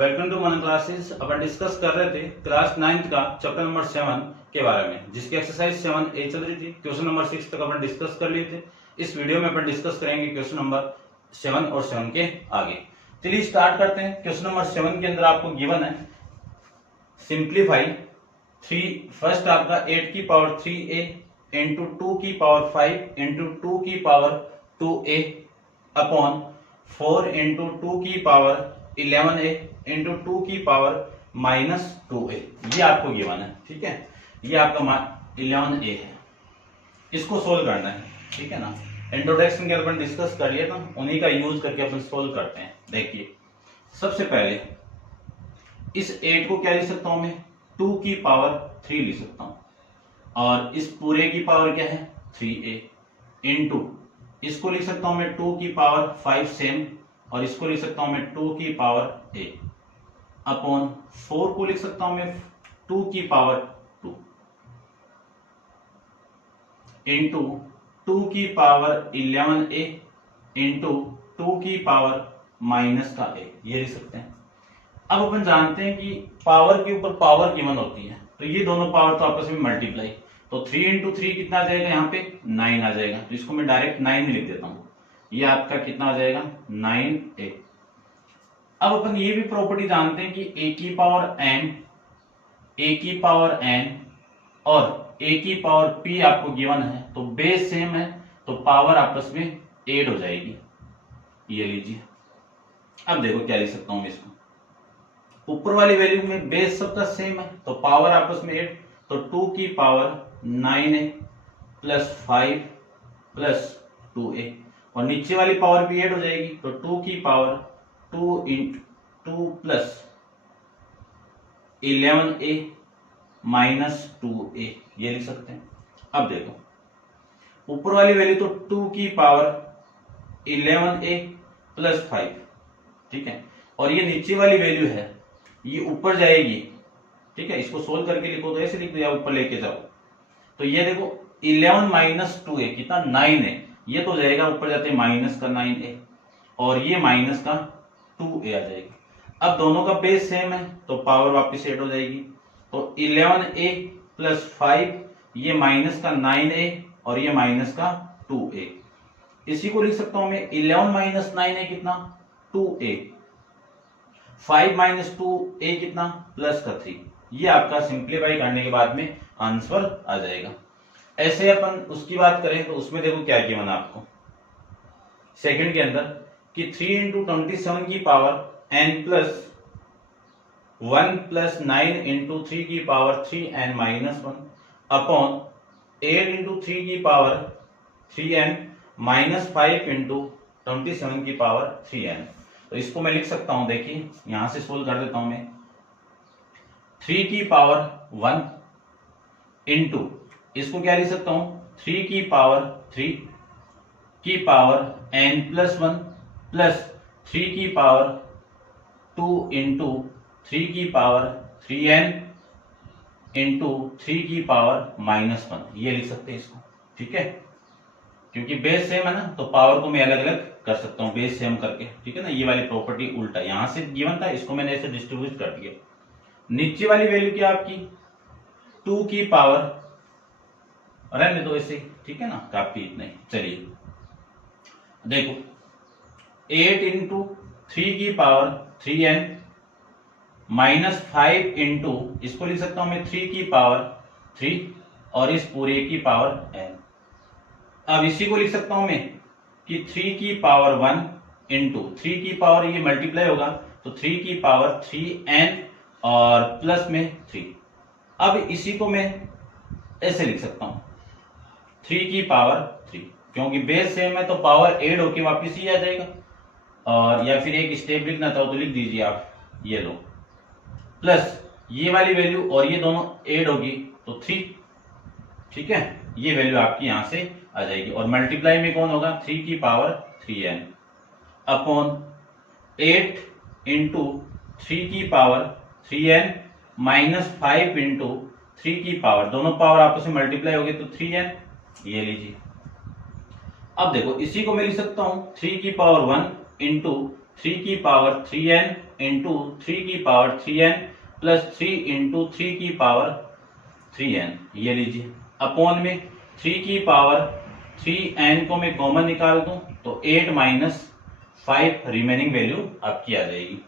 Welcome to मन classes. अपन discuss कर रहे थे क्लास 9th का चैप्टर नंबर 7 के बारे में, जिसकी एक्सरसाइज 7A चल रही थी। क्वेश्चन नंबर 6 तक अपन डिस्कस कर लिए थे। इस वीडियो में अपन डिस्कस करेंगे क्वेश्चन नंबर 7 और 7 के आगे। चलिए स्टार्ट करते हैं। क्वेश्चन नंबर 7 के अंदर आपको गिवन है सिंप्लीफाई 3 फर्स्ट आपका 8 की पावर 3a इंटू 2 की पावर 5 इंटू 2 की पावर 2a अपॉन 4 इंटू 2 की पावर 11a इंटू 2 की पावर माइनस 2a। ये आपको गिवन है, ठीक है। ये आपका 11a है, इसको सोल्व करना है, ठीक है ना। इंट्रोडक्शन के अपन डिस्कस कर लिया था, उन्हीं का यूज करके अपन सोल्व करते हैं। देखिए सबसे पहले इस 8 को क्या लिख सकता हूं मैं, 2 की पावर 3 लिख सकता हूं, और इस पूरे की पावर क्या है 3a इंटू इसको लिख सकता हूं मैं 2 की पावर 5 सेम, और इसको लिख सकता हूं मैं 2 की पावर a अपॉन 4 को लिख सकता हूं मैं 2 की पावर 2 इंटू 2 की पावर 11a इंटू 2 की पावर माइनस का a। ये लिख सकते हैं। अब अपन जानते हैं कि पावर के ऊपर पावर गिवन होती है, तो ये दोनों पावर तो आपस में मल्टीप्लाई, तो 3 इंटू 3 कितना आ जाएगा, यहाँ पे 9 आ जाएगा। तो इसको मैं डायरेक्ट 9 में लिख देता हूं। ये आपका कितना आ जाएगा 9a। अब अपन ये भी प्रॉपर्टी जानते हैं कि a की पावर n, a की पावर n और a की पावर p आपको गिवन है, तो बेस सेम है, तो पावर आपस में ऐड हो जाएगी। ये लीजिए। अब देखो क्या लिख सकता हूं मैं इसको, ऊपर वाली वैल्यू में बेस सबका सेम है, तो पावर आपस में ऐड, तो 2 की power 9a plus 5 plus 2a, और नीचे वाली पावर भी ऐड हो जाएगी, तो 2 की power 2 into 2 plus 11a minus 2a। ये लिख सकते हैं। अब देखो ऊपर वाली वैल्यू तो 2 की पावर 11a प्लस 5, ठीक है, और ये नीचे वाली वैल्यू है, ये ऊपर जाएगी, ठीक है। इसको सोल्व करके लिखो तो ऐसे लिख दो या ऊपर लेके जाओ, तो ये देखो 11 माइनस 2a कितना 9 है, ये तो जाएगा ऊपर जाते माइनस का 9a, और ये माइनस का 2a आ जाएगा। अब दोनों का बेस सेम है, तो पावर वापस ऐड हो जाएगी, तो 11a प्लस 5, ये माइनस का 9a और ये माइनस का 2a। इसी को लिख सकता हूं मैं 11 माइनस 9a कितना 2a, 5 माइनस 2a कितना प्लस का 3। ये आपका सिंप्लीफाई करने के बाद में आंसर आ जाएगा। ऐसे अपन उसकी बात करें तो उसमें देखो क्या गिवन है आपको सेकंड के अंदर कि 3 इंटू 27 की power n plus 1 plus 9 into 3 की power 3n minus 1 upon 8 into 3 की पावर 3n माइनस 5 इंटू 27 की पावर 3n। तो इसको मैं लिख सकता हूं, देखिए यहां से सोल्व कर देता हूं मैं। 3 की पावर 1 इंटू इसको क्या लिख सकता हूं 3 की पावर 3 की पावर n प्लस 1 प्लस 3 की पावर 2 इंटू 3 की पावर 3n इंटू 3 की पावर माइनस 1। ये लिख सकते हैं इसको, ठीक है, क्योंकि बेस सेम है ना, तो पावर को मैं अलग अलग कर सकता हूं बेस सेम करके, ठीक है ना। ये वाली प्रॉपर्टी उल्टा, यहां से गिवन था, इसको मैंने ऐसे डिस्ट्रीब्यूट कर दिया। नीचे वाली वैल्यू क्या आपकी 2 की पावर, रहने दो ऐसे, ठीक है ना, काफी इतना ही। चलिए देखो 8 इंटू 3 की पावर 3n माइनस 5 इंटू इसको लिख सकता हूं मैं 3 की पावर 3 और इस पूरे की पावर n। अब इसी को लिख सकता हूं मैं कि 3 की पावर 1 इंटू 3 की पावर ये मल्टीप्लाई होगा, तो 3 की पावर 3n और प्लस में 3। अब इसी को मैं ऐसे लिख सकता हूं 3 की पावर 3, क्योंकि बेस सेम है तो पावर ऐड होके वापस ही आ जाएगा। और या फिर एक स्टेप लिखना चाहो तो लिख दीजिए आप, ये लो, प्लस ये वाली वैल्यू और ये दोनों ऐड होगी तो 3, ठीक है। ये वैल्यू आपकी यहां से आ जाएगी, और मल्टीप्लाई में कौन होगा 3 की पावर 3n अपॉन 8 इंटू 3 की पावर 3n माइनस 5 इंटू 3 की पावर, दोनों पावर आपस में मल्टीप्लाई होगी तो 3n। ये लीजिए। अब देखो इसी को मैं लिख सकता हूं 3 की पावर 1 इंटू 3 की पावर 3n इंटू 3 की पावर 3n प्लस 3 इंटू 3 की पावर 3n, ये लीजिए अपॉन में 3 की पावर 3n को मैं कॉमन निकाल दूं तो 8 माइनस 5 रिमेनिंग वैल्यू आपकी आ जाएगी।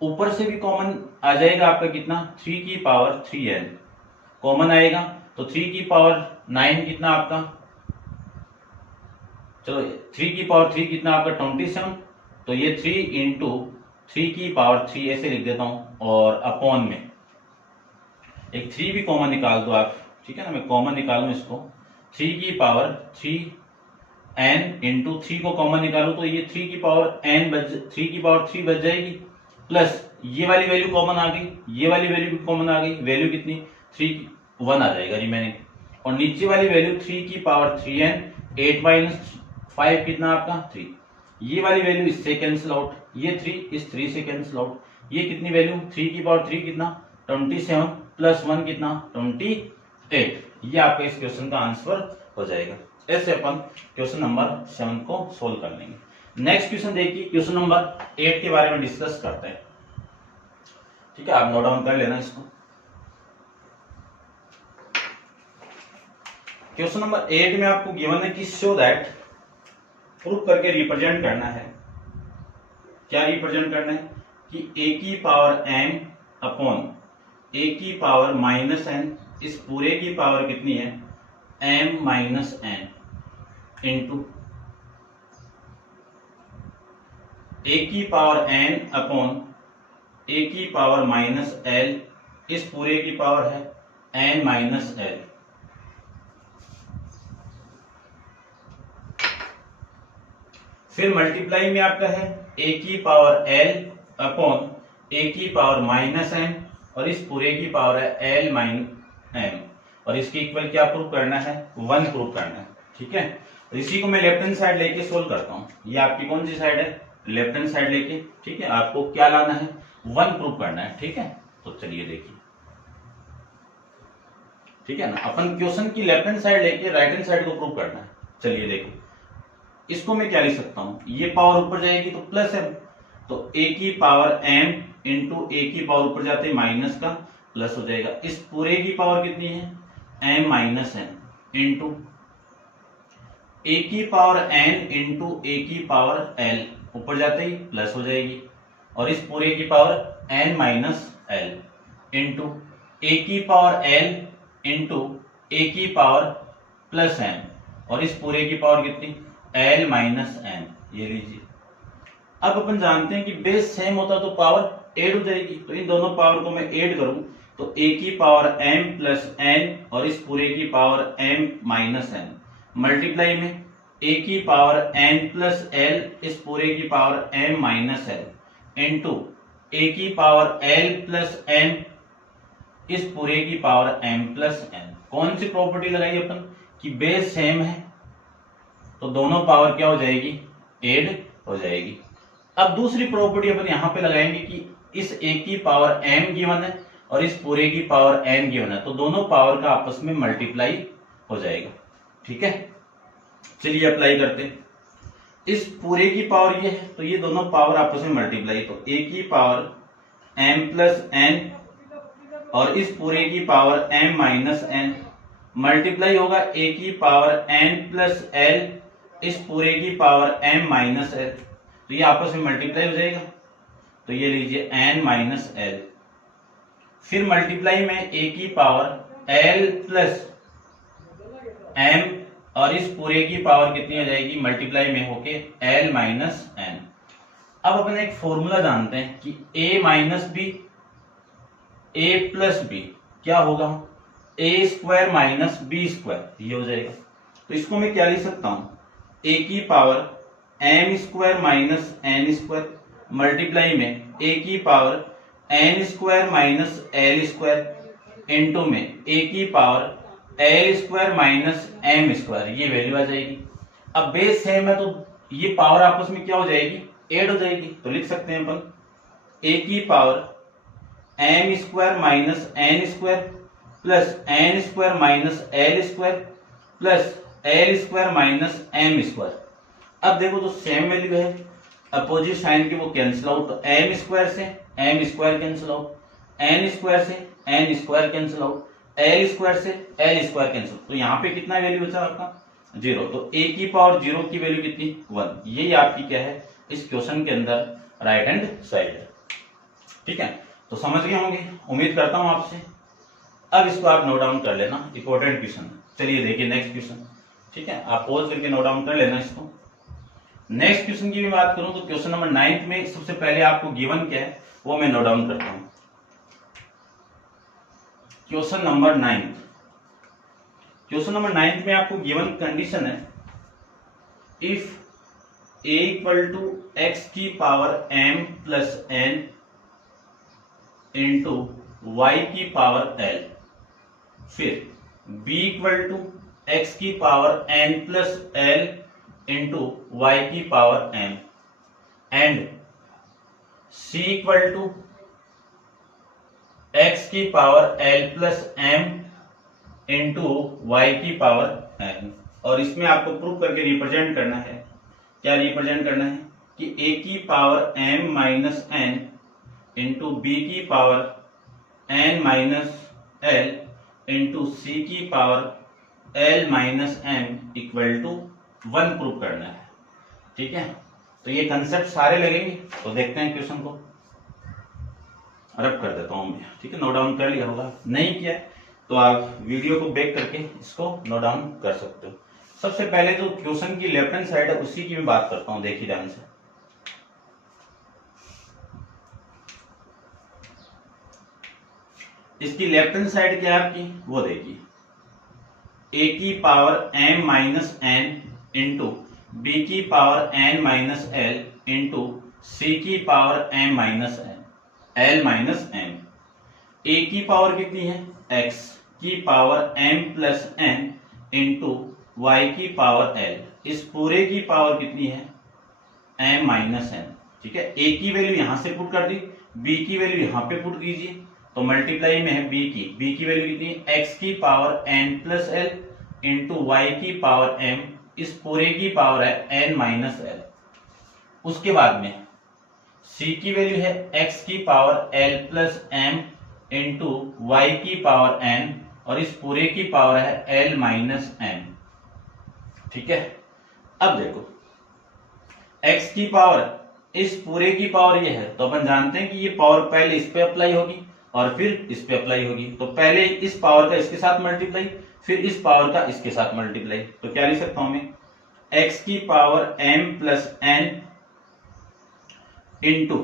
ऊपर से भी कॉमन आ जाएगा आपका कितना, 3 की पावर 3n कॉमन आएगा तो 3 की पावर 9 कितना आपका, चलो 3 की पावर 3 कितना आपका 27, तो ये 3 इंटू 3 की पावर 3 ऐसे लिख देता हूं और अपॉन में एक 3 भी कॉमन निकाल दो आप, ठीक है ना, मैं कॉमन निकालूं इसको 3 की पावर 3n इंटू 3 को कॉमन निकालूं तो ये 3 की पावर n 3 की पावर 3 बच जाएगी, प्लस ये वाली वैल्यू कॉमन आ गई, ये वाली वैल्यू भी कॉमन आ गई, वैल्यू कितनी 1 आ जाएगा रिमेनिंग, और नीचे वाली वैल्यू 3 की पावर 3n 8 माइनस 5 कितना आपका 3, ये वाली वैल्यू इससे कैंसिल आउट, ये 3 इस 3 से कैंसिल आउट, ये कितनी वैल्यू 3 की पावर 3 कितना 27 प्लस 1 कितना 28, ये आपका इस क्वेश्चन का आंसर हो जाएगा। ऐसे अपन क्वेश्चन नंबर 7 को सोल्व कर लेंगे। नेक्स्ट क्वेश्चन देखिए, क्वेश्चन नंबर 8 के बारे में डिस्कस करते हैं, ठीक है, आप नोट डाउन कर लेना इसको। क्वेश्चन नंबर 8 में आपको गिवन है कि शो दैट, प्रूफ करके रिप्रेजेंट करना है, क्या रिप्रेजेंट करना है कि a की पावर m अपॉन a की पावर माइनस n, इस पूरे की पावर कितनी है m minus n into a की पावर n अपॉन a की पावर माइनस l, इस पूरे की पावर है n माइनस l, फिर मल्टीप्लाई में आपका है a की पावर l अपॉन a की पावर माइनस n, और इस पूरे की पावर है l माइनस m, और इसके इक्वल क्या प्रूव करना है 1 प्रूव करना है, ठीक है। तो इसी को मैं लेफ्ट हैंड साइड लेके सोल्व करता हूं, ये आपकी कौन सी साइड है, लेफ्ट हैंड साइड लेके, ठीक है, आपको क्या लाना है 1 प्रूव करना है, ठीक है। तो चलिए देखिए, ठीक है ना, अपन क्वेश्चन की लेफ्ट हैंड साइड लेके राइट हैंड साइड को प्रूव करना है। चलिए देखो, इसको मैं क्या लिख सकता हूं, ये पावर ऊपर जाएगी तो प्लस है, तो a की पावर m इंटू a की पावर ऊपर जाते ही माइनस का प्लस हो जाएगा, इस पूरे की पावर कितनी है m minus n into a की पावर n इंटू a की पावर l, ऊपर जाते ही प्लस हो जाएगी, और इस पूरे की power n minus l into a की पावर l इंटू a की पावर प्लस n, और इस पूरे की पावर कितनी l माइनस n, ये लीजिए। अब अपन जानते हैं कि बेस सेम होता तो पावर ऐड हो जाएगी, तो इन दोनों पावर को मैं ऐड करूं तो a की पावर m प्लस n और इस पूरे की power m minus n, multiply में a की पावर n प्लस l इस पूरे की power m minus l into a की पावर l प्लस m इस पूरे की पावर m प्लस n। कौन सी प्रॉपर्टी लगाई अपन कि बेस सेम है तो दोनों पावर क्या हो जाएगी ऐड हो जाएगी। अब दूसरी प्रॉपर्टी अपन यहां पे लगाएंगे कि इस a की पावर m गिवन है और इस पूरे की पावर n गिवन है, तो दोनों पावर का आपस में मल्टीप्लाई हो जाएगा, ठीक है। चलिए अप्लाई करते हैं, इस पूरे की पावर ये है तो ये दोनों पावर आपस में मल्टीप्लाई, तो a की पावर m प्लस n और इस पूरे की power m minus n multiply होगा a की पावर n प्लस l इस पूरे की पावर m माइनस l, तो ये आपस में मल्टीप्लाई हो जाएगा, तो ये लीजिए n माइनस l, फिर मल्टीप्लाई में a की पावर l प्लस m और इस पूरे की पावर कितनी हो जाएगी मल्टीप्लाई में होके l माइनस n। अब अपन एक फॉर्मूला जानते हैं कि a minus b a plus b क्या होगा a square minus B square, ये हो जाएगा। तो इसको मैं क्या लिख सकता हूं a की power m square minus n square multiply में a की power n square minus l square into में a की power l square minus m square, ये वैल्यू आ जाएगी। अब बेस सेम है तो ये पावर आपस में क्या हो जाएगी ऐड हो जाएगी, तो लिख सकते हैं अपन a की power m square minus n square plus n square minus l square plus l square minus m square. अब देखो तो सेम वैल्यू है अपोजिट साइन के वो कैंसिल आउट, तो एम स्क्वायर से M square cancel out, N square से N square cancel out, L square से एल स्क्वायर कैंसिल। तो यहाँ पे कितना वैल्यू बचा आपका 0, तो a की पावर 0 की वैल्यू कितनी 1। यही आपकी क्या है इस क्वेश्चन के अंदर राइट हैंड साइड है। ठीक है, तो समझ गए होंगे, उम्मीद करता हूं आपसे। अब इसको आप नोट डाउन कर लेना, इंपॉर्टेंट क्वेश्चन। चलिए देखिए नेक्स्ट क्वेश्चन। ठीक है, आप पॉज करके नोट डाउन कर लेना इसको। नेक्स्ट क्वेश्चन की भी बात करूं तो क्वेश्चन नंबर 9 में सबसे पहले आपको गिवन क्या है वो मैं नोट डाउन करता हूं। क्वेश्चन नंबर 9, क्वेश्चन नंबर 9 में आपको गिवन कंडीशन है, if a equal to X की power m plus n into Y की पावर l, फिर b इक्वल टू एक्स की power n plus l into Y की power m, and c equal to X की power l plus m into Y की power n। और इसमें आपको proof करके रिप्रेजेंट करना है, क्या रिप्रेजेंट करना है कि a की power m minus n into B की power n minus l into C की power l minus m equal to 1 proof करना है। ठीक है, तो ये कंसेप्ट सारे लगेंगे, तो देखते हैं क्वेश्चन को। रब कर देता हूं मैं। ठीक है, नोट डाउन कर लिया होगा, नहीं किया तो आप वीडियो को बैक करके इसको नोट डाउन कर सकते हो। सबसे पहले जो क्वेश्चन की लेफ्ट हैंड साइड है उसी की मैं बात करता हूं, देखिए ध्यान से। इसकी लेफ्ट हैंड साइड क्या है आपकी वो देखिए, a की power m minus n into B की power n minus l into C की power m minus l minus m। a की पावर कितनी है x की power m plus n into Y की पावर l, इस पूरे की पावर कितनी है m माइनस n। ठीक है, a की वैल्यू यहां से पुट कर दी, b की वैल्यू यहां पे पुट कीजिए, तो मल्टीप्लाई में है b की वैल्यू कितनी है x की power n plus l into Y की पावर m, इस पूरे की पावर है n माइनस l। उसके बाद में c की वैल्यू है x की power l plus m into Y की पावर n, और इस पूरे की पावर है l माइनस m। ठीक है, अब देखो x की पावर इस पूरे की पावर ये है, तो अपन जानते हैं कि ये पावर पहले इस पे अप्लाई होगी और फिर इस पे अप्लाई होगी, तो पहले इस पावर का इसके साथ मल्टीप्लाई, फिर इस पावर का इसके साथ मल्टीप्लाई। तो क्या लिख सकता हूं मैं x की power m plus n into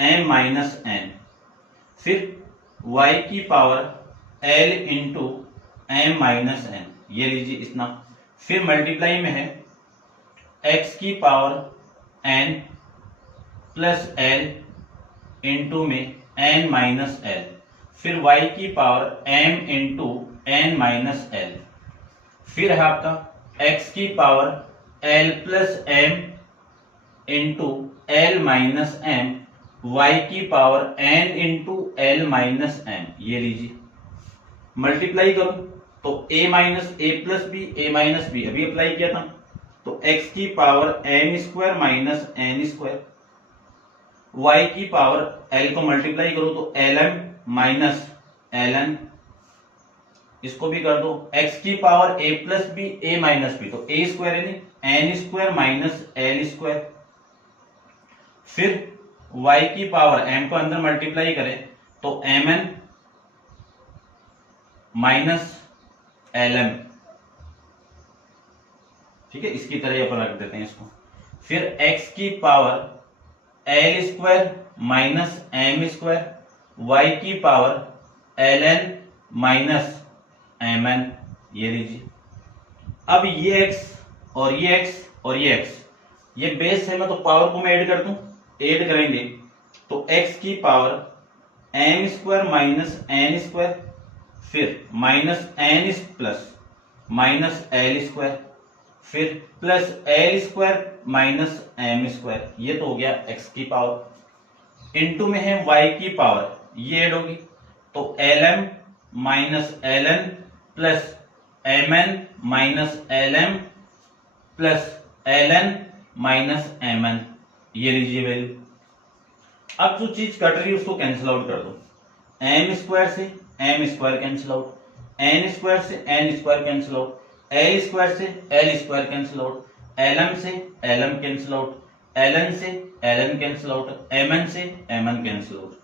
m minus n, फिर y की power l into m minus n, ये लीजिए इतना, फिर मल्टीप्लाई में है x की power n plus l into में n माइनस l, फिर y की power m into n minus l, फिर है आपका x की power l plus m into l minus m, y की power n into l minus m, ये लीजिए मल्टीप्लाई करूं तो a minus a plus b, a minus b अभी अप्लाई किया था, तो x की power m square minus n square, y की पावर l को मल्टीप्लाई करो तो lm माइनस ln, इसको भी कर दो x की power a plus b a minus b, तो a स्क्वायर यानी n square minus l square, फिर y की पावर m को अंदर मल्टीप्लाई करें तो mn माइनस lm। ठीक है, इसकी तरह अपन रख देते हैं इसको, फिर x की power l square minus m square, y की पावर ln माइनस mn, ये लीजिए। अब ये x और ये x और ये x, ये बेस है, मैं तो पावर को मैं ऐड कर दूं, ऐड करेंगे तो x की power m square minus n square, फिर minus n plus minus l square, फिर plus l square minus m square, ये तो हो गया x की पावर, इनटू में है y की पावर, ये ऐड होगी तो lm minus ln plus mn minus lm plus ln minus mn, ये लीजिए वैल्यू। अब जो चीज कट रही है उसको कैंसिल आउट कर दो। m स्क्वायर से m square cancel out, n square से n square cancel out, l square से l square cancel out, lm से lm कैंसिल आउट, ln से ln कैंसिल आउट, mn से mn कैंसिल आउट।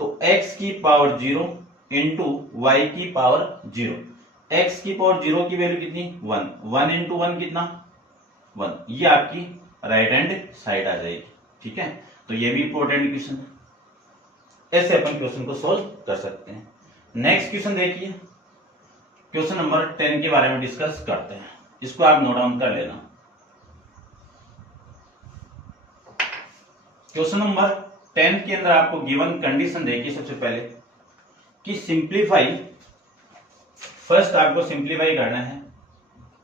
तो x की power 0 into Y की power 0। x की power 0 की वैल्यू कितनी 1, 1 इंटू 1 कितना 1, ये आपकी राइट हैंड साइड आ जाएगी। ठीक है, तो ये भी इंपॉर्टेंट क्वेश्चन है, ऐसे अपन क्वेश्चन को सोल्व कर सकते हैं। नेक्स्ट क्वेश्चन देखिए, क्वेश्चन नंबर 10 के बारे में डिस्कस करते हैं, इसको आप नोट डाउन कर लेना। क्वेश्चन नंबर 10 के अंदर आपको गिवन कंडीशन देखिए सबसे पहले कि सिंप्लीफाई, फर्स्ट आपको सिंप्लीफाई करना है।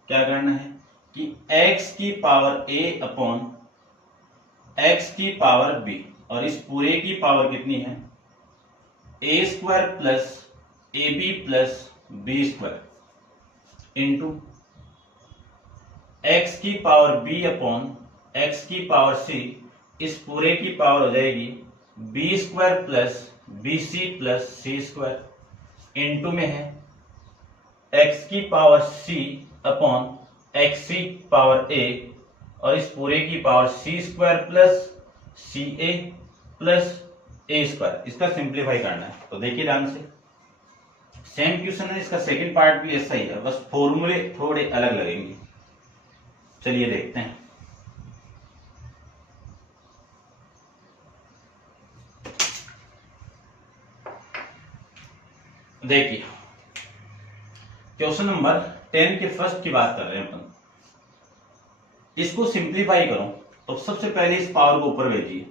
क्या करना है कि x की पावर a अपॉन x की पावर b, और इस पूरे की पावर कितनी है a square plus ab plus b square into x की पावर b अपॉन x की पावर c, इस पूरे की पावर हो जाएगी b square plus bc plus c square into में है x की power c upon xc power a, और इस पूरे की power c square plus ca plus a square. इसका सिंप्लीफाई करना है, तो देखिए ध्यान से, सेम क्वेश्चन है, इसका सेकंड पार्ट भी ऐसा ही है, बस फॉर्मूले थोड़े अलग लगेंगे। चलिए देखते हैं। देखिए क्वेश्चन नंबर 10 के फर्स्ट की बात कर रहे हैं अपन, इसको सिंप्लीफाई करो तो सबसे पहले इस पावर को ऊपर भेजिए,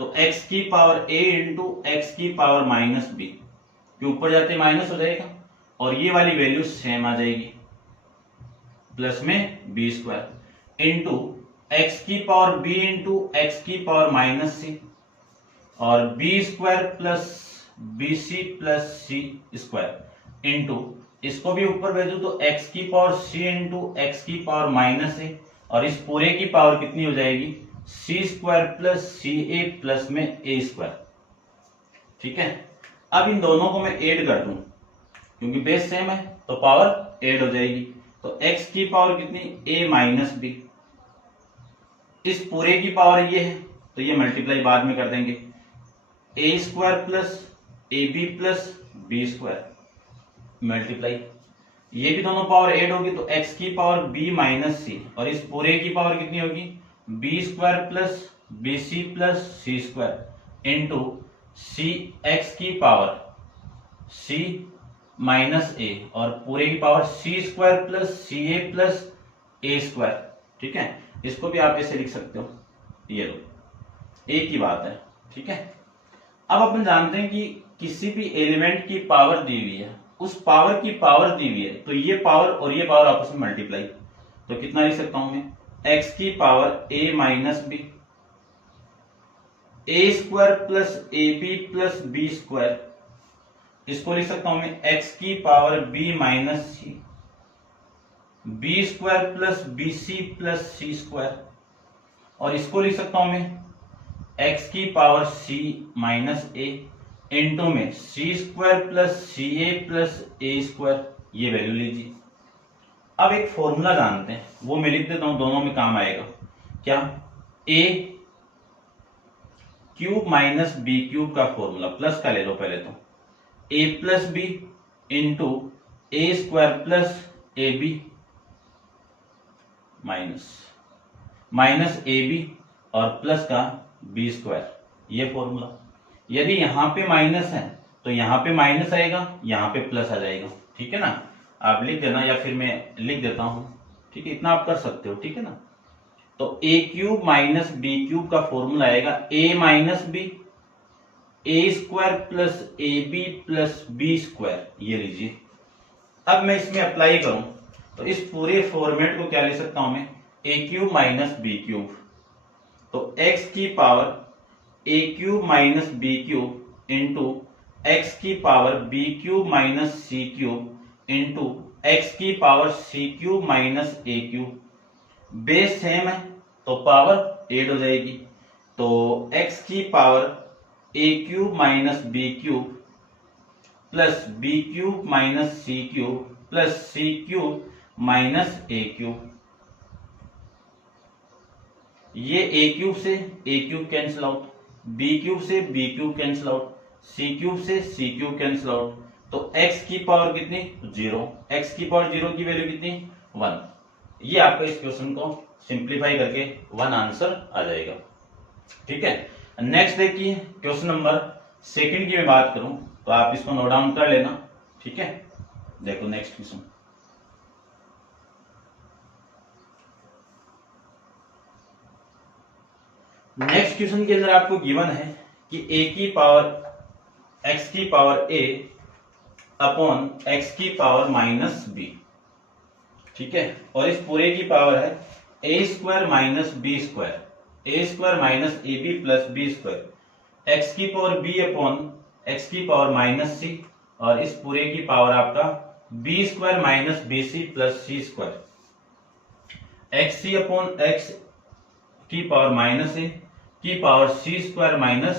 तो x की पावर a इंटू एक्स की पावर माइनस b, के ऊपर जाते माइनस हो जाएगा और ये वाली वैल्यू सेम आ जाएगी, प्लस में b स्क्वायर इंटू एक्स की पावर b इंटू एक्स की पावर माइनस c, और b square plus bc plus c square into, इसको भी ऊपर भेजो तो x की पावर c इंटू एक्स की पावर माइनस a, और इस पूरे की पावर कितनी हो जाएगी c square plus C A plus में a स्क्वायर। ठीक है, अब इन दोनों को मैं ऐड कर दूं, क्योंकि बेस सेम है तो पावर ऐड हो जाएगी, तो x की पावर कितनी a माइनस b, इस पूरे की पावर ये है तो ये मल्टीप्लाई बाद में कर देंगे, a square plus A B plus B square multiply, ये भी दोनों पावर ऐड होगी तो x की पावर b माइनस सी, और इस पूरे की पावर कितनी होगी b square plus B C plus C square into C X की पावर c माइनस ए, और पूरे की power c square plus C A plus A square. ठीक है, इसको भी आप ऐसे लिख सकते हो, ये लो एक ही बात है। ठीक है, अब अपन जानते हैं कि किसी भी एलिमेंट की पावर दी हुई है, उस पावर की पावर दी हुई है, तो ये पावर और ये पावर आपस में मल्टीप्लाई, तो कितना लिख सकता हूं मैं x की power a minus B, A square plus A B plus B square, इसको लिख सकता हूं मैं x की power b minus C, B square plus B C plus C square, और इसको लिख सकता हूं मैं x की power c minus a into में C square plus C A plus A square, ये वैल्यू लीजिए। अब एक फॉर्मूला जानते हैं, वो मैं लिख देता हूं, दोनों में काम आएगा। क्या, a cube minus B cube का फॉर्मूला, प्लस का ले लो पहले तो, a plus B into A square plus A b minus A b और प्लस का बी स्क्वायर, ये फॉर्मूला। यदि यहां पे माइनस है तो यहां पे माइनस आएगा, यहां पे प्लस आ जाएगा। ठीक है ना, आप लिख देना या फिर मैं लिख देता हूं। ठीक है, इतना आप कर सकते हो। ठीक है ना, तो ए क्यूब माइनस बी क्यूब का फॉर्मूला आएगा a minus B, A square plus A B plus B square, ये लीजिए। अब मैं इसमें अप्लाई करूं तो इस पूरे फॉर्मेट को क्या ले सकता हूं मैं, A cube minus B cube, तो x की power A cube minus B cube into X की power B cube minus C cube into X की power C cube minus A cube. Base same है तो पावर ऐड हो जाएगी। तो x की power a cube minus B cube plus B cube minus C cube plus C cube minus A cube. ये a cube से a cube cancel out, b cube से b cube cancel out, c cube से c cube cancel out. तो x की power कितनी? 0। x की power 0 की value कितनी? 1। ये आपका इस क्वेश्चन को सिंप्लीफाई करके 1 आंसर आ जाएगा। ठीक है, नेक्स्ट देखिए क्वेश्चन नंबर सेकंड की मैं बात करूं तो आप इसको नोट डाउन कर लेना। ठीक है, देखो नेक्स्ट क्वेश्चन। नेक्स्ट क्वेश्चन के अंदर आपको गिवन है कि a की पावर x की पावर a अपॉन x की पावर माइनस b। ठीक है, और इस पूरे की पावर है a square minus B square, a square minus A B plus B square, x की पावर b अपॉन x की पावर माइनस c, और इस पूरे की पावर आपका b square minus B C plus C square, X C upon X की power minus A की power C square minus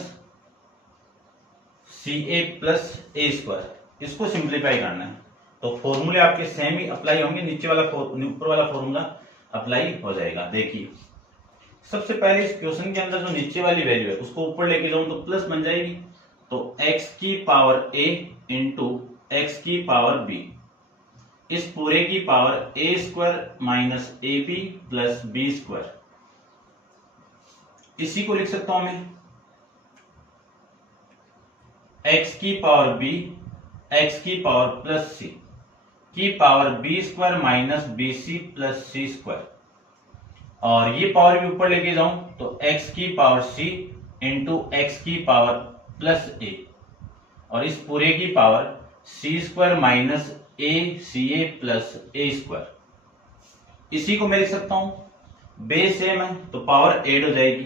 C A plus A square. इसको simplify करना है तो फॉर्मूले आपके सेम ही अप्लाई होंगे, नीचे वाला ऊपर वाला फॉर्मूला अप्लाई हो जाएगा। देखिए सबसे पहले इस क्वेश्चन के अंदर जो नीचे वाली वैल्यू है उसको ऊपर लेके जाऊं तो प्लस बन जाएगी। तो x की पावर a इंटू एक्स की पावर b, इस पूरे की power a square minus A B plus B square. इसी को लिख सकता हूं मैं x की पावर b एक्स की पावर प्लस सी की power B square minus B C plus C square, और ये पावर भी ऊपर लेके जाऊं तो x की पावर c इंटू एक्स की पावर प्लस a, और इस पूरे की power c square minus A C A plus A square. इसी को मैं लिख सकता हूं, बेस सेम है तो पावर ऐड हो जाएगी।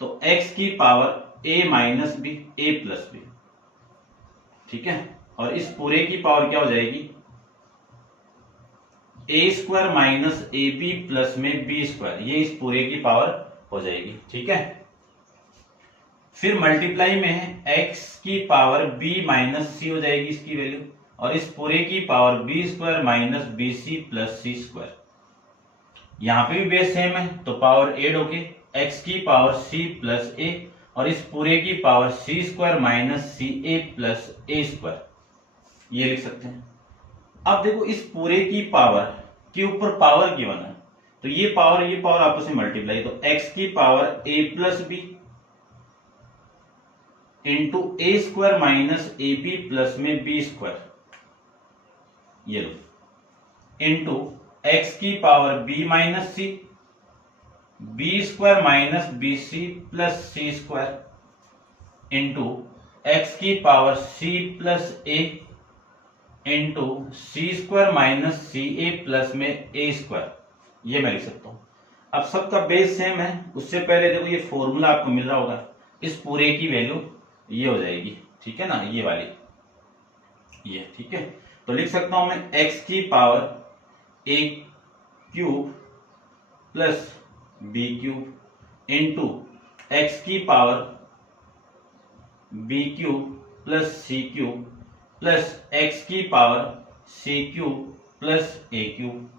तो x की power a minus B a plus b. ठीक है, और इस पूरे की पावर क्या हो जाएगी? a square minus A B plus में बी स्क्वायर, ये इस पूरे की पावर हो जाएगी। ठीक है, फिर मल्टीप्लाई में है x की पावर b माइनस सी हो जाएगी इसकी वैल्यू, और इस पूरे की power B square minus B C plus C square. यहां पे भी बेस सेम है तो पावर ऐड होके x की पावर c प्लस a, और इस पूरे की power c square minus C A plus A square, ये लिख सकते हैं। अब देखो इस पूरे की पावर के ऊपर पावर गिवन है तो ये पावर आपस में मल्टीप्लाई, तो x की power a plus B into A square minus A B plus में बी स्क्वायर, ये लो, इंटू एक्स की power b minus C B square minus B C plus C square, into X की power c plus A into C square minus C A plus में A square, ये मैं लिख सकता हूं। अब सबका बेस सेम है, उससे पहले देखो ये फॉर्मूला आपको मिल रहा होगा, इस पूरे की वैल्यू ये हो जाएगी। ठीक है ना, ये वाली ये। ठीक है, तो लिख सकता हूं मैं एक्स की power A cube plus B cube into X की पावर बी क्यूब प्लस सी क्यूब प्लस एक्स की power C cube plus A cube.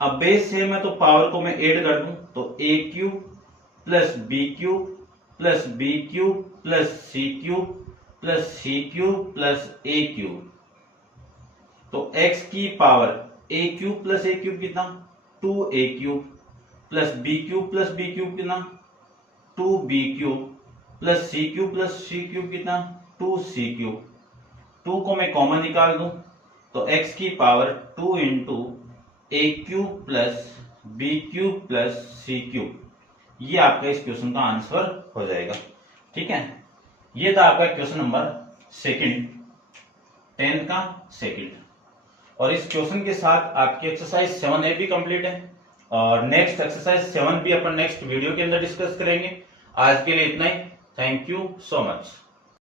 अब बेस सेम है तो पावर को मैं ऐड कर दूं तो ए cube plus B cube plus B cube plus C cube plus C cube plus A cube. तो x की power A cube plus A cube कितना? 2a cube plus B cube plus B cube कितना? 2b cube plus सी cube plus सी cube कितना? 2c cube. 2 को मैं common निकाल दूं तो x की power 2 into A cube plus B cube plus C cube, ये आपका इस क्वेश्चन का आंसर हो जाएगा। ठीक है, ये था आपका क्वेश्चन नंबर सेकंड, 10 का सेकंड। और इस क्वेश्चन के साथ आपकी एक्सरसाइज 7A भी कंप्लीट है, और नेक्स्ट एक्सरसाइज 7 भी अपन नेक्स्ट वीडियो के अंदर डिस्कस करेंगे। आज के लिए इतना ही। Thank you so much.